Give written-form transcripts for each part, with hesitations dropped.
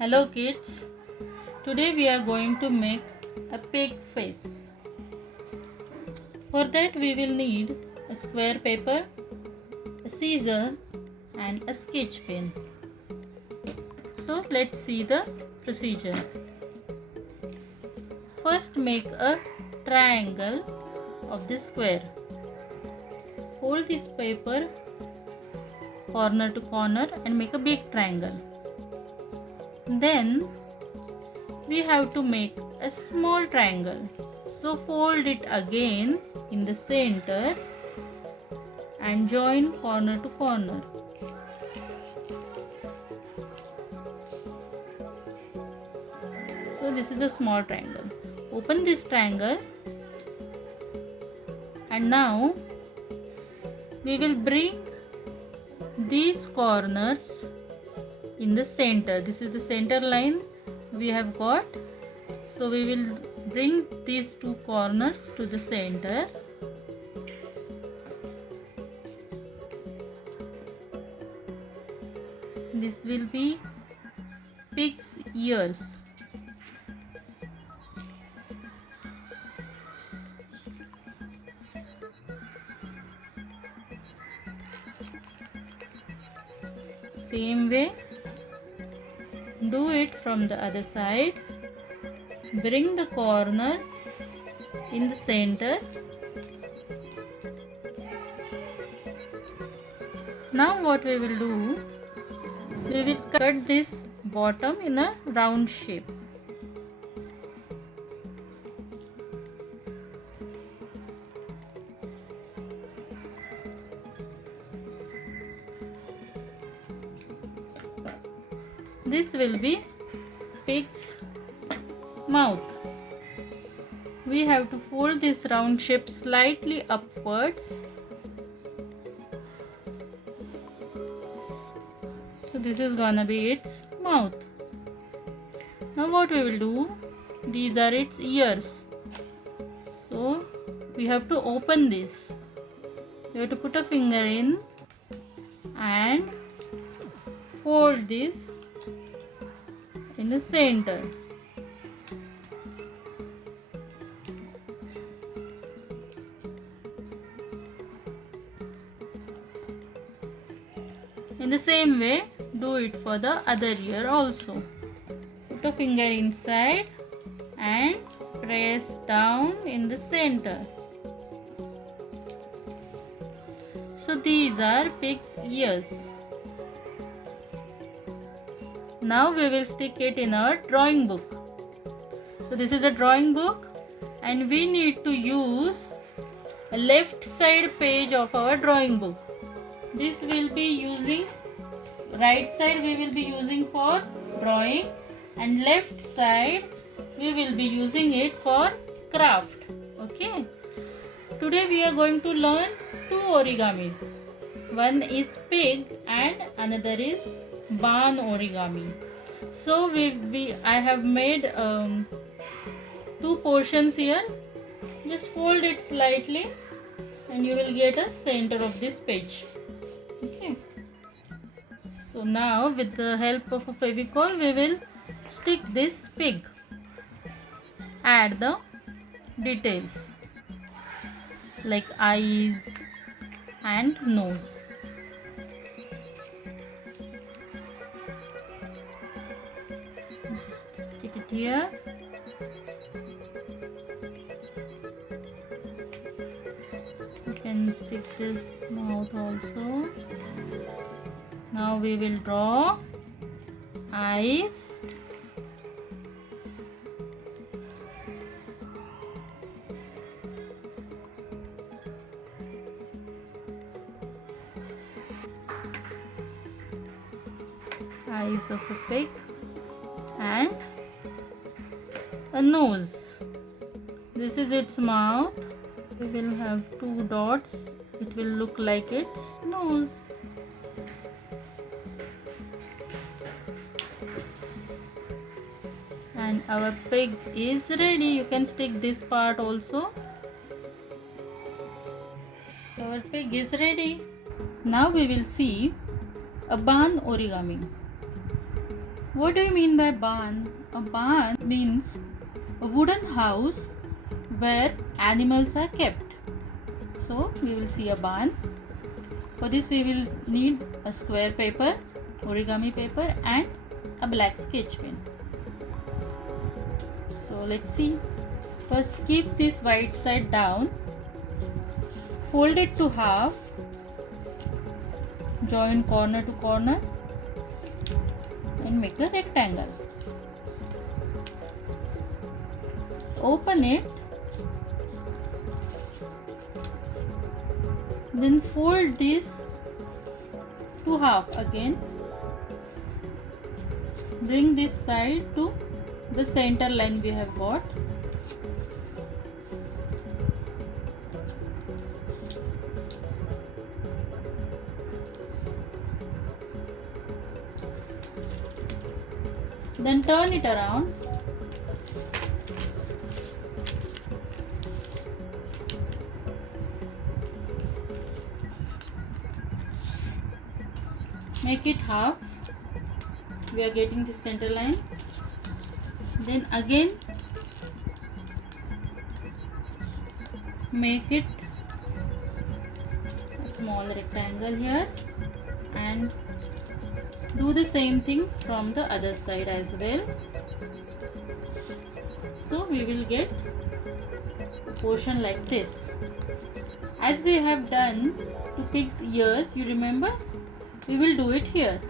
Hello kids, today we are going to make a pig face. For that we will need a square paper, a scissor and a sketch pen. So let's see the procedure. First make a triangle of the square. Fold this paper corner to corner and make a big triangle. Then we have to make a small triangle. So fold it again in the center and join corner to corner. So this is a small triangle. Open this triangle and now we will bring these corners in the center. This is the center line we have got. So we will bring these two corners to the center. This will be pig's ears. Same way, do it from the other side. Bring the corner in the center. Now what we will do, we will cut this bottom in a round shape. This will be pig's mouth. We have to fold this round shape slightly upwards. So this is gonna be its mouth. Now what we will do, these are its ears. So we have to open this. You have to put a finger in and fold this in the center. In the same way, do it for the other ear also. Put a finger inside and press down in the center. So these are pig's ears. Now we will stick it in our drawing book. So this is a drawing book and we need to use a left side page of our drawing book. This will be using, right side we will be using for drawing and left side we will be using it for craft. Okay. Today we are going to learn two origamis. One is pig and another is barn origami. So I have made two portions here. Just fold it slightly and you will get a center of this page. Okay. So now with the help of a Fevicol we will stick this pig. Add the details like eyes and nose. Just stick it here. You can stick this mouth also. Now we will draw eyes. Eyes of a pig and a nose. This is its mouth. We will have two dots. It will look like its nose. And our pig is ready. You can stick this part also. So our pig is ready. Now we will see a barn origami. What do you mean by barn? A barn means a wooden house where animals are kept. So we will see a barn. For this we will need a square paper, origami paper and a black sketch pen. So let's see. First keep this white side down, fold it to half, join corner to corner and make a rectangle. Open it, then fold this to half again. Bring this side to the center line we have got. Then turn it around. Make it half. We are getting the center line. Then again make it a small rectangle here and do the same thing from the other side as well. So we will get a portion like this. As we have done to pig's ears, you remember, we will do it here.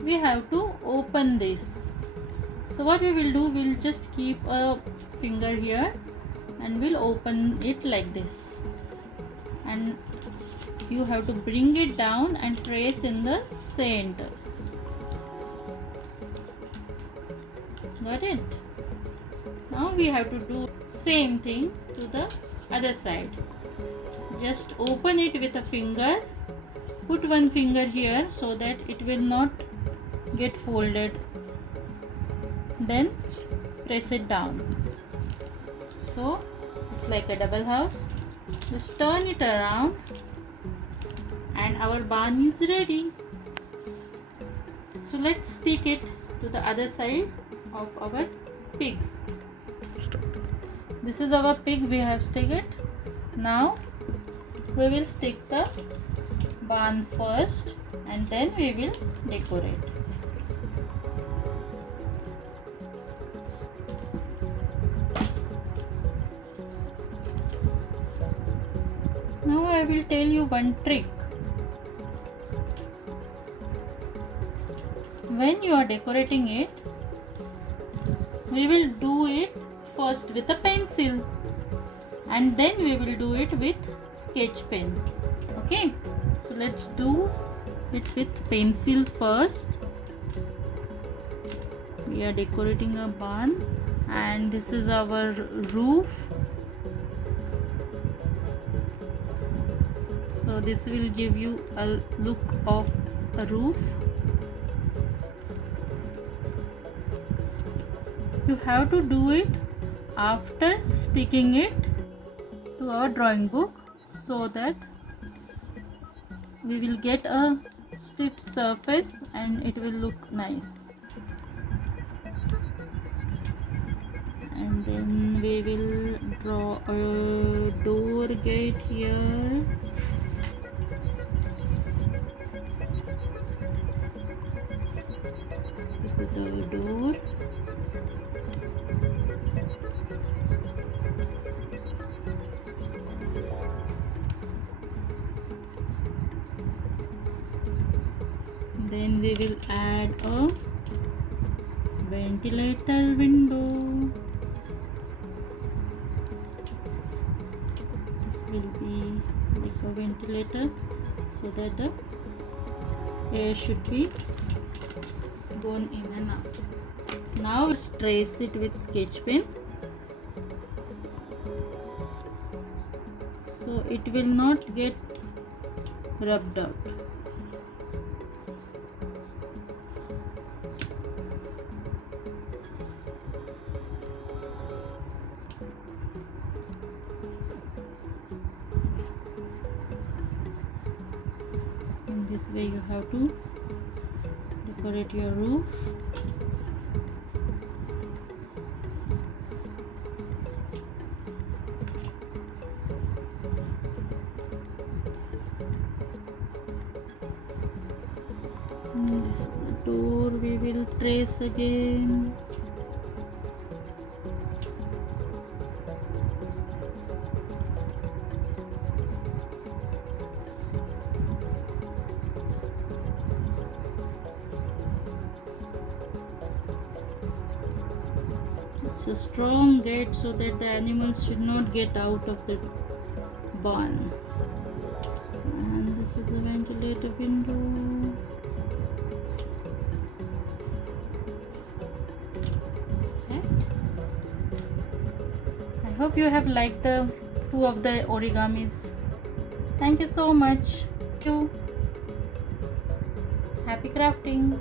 We have to open this. So what we will do, we'll just keep a finger here and we'll open it like this. And you have to bring it down and trace in the center. Got it? Now we have to do same thing to the other side. Just open it with a finger. Put one finger here so that it will not get folded. Then press it down. So it's like a double house. Just turn it around and our barn is ready. So let's stick it to the other side of our pig. This is our pig, we have stick it. Now we will stick the barn first and then we will decorate. Now I will tell you one trick. When you are decorating it, we will do it first with a pencil and then we will do it with sketch pen. Okay, so let's do it with pencil first. We are decorating a barn and this is our roof. So this will give you a look of a roof. You have to do it after sticking it to our drawing book so that we will get a stiff surface and it will look nice. And then we will draw a door gate here. This is our door. Then we will add a ventilator window. This will be like a ventilator so that the air should be gone in and out. Now let's trace it with sketch pen so it will not get rubbed out. In this way you have to decorate your roof. This is a door. We will trace again. It's a strong gate so that the animals should not get out of the barn. And this is a ventilator window. Okay. I hope you have liked the two of the origamis. Thank you so much. Happy crafting.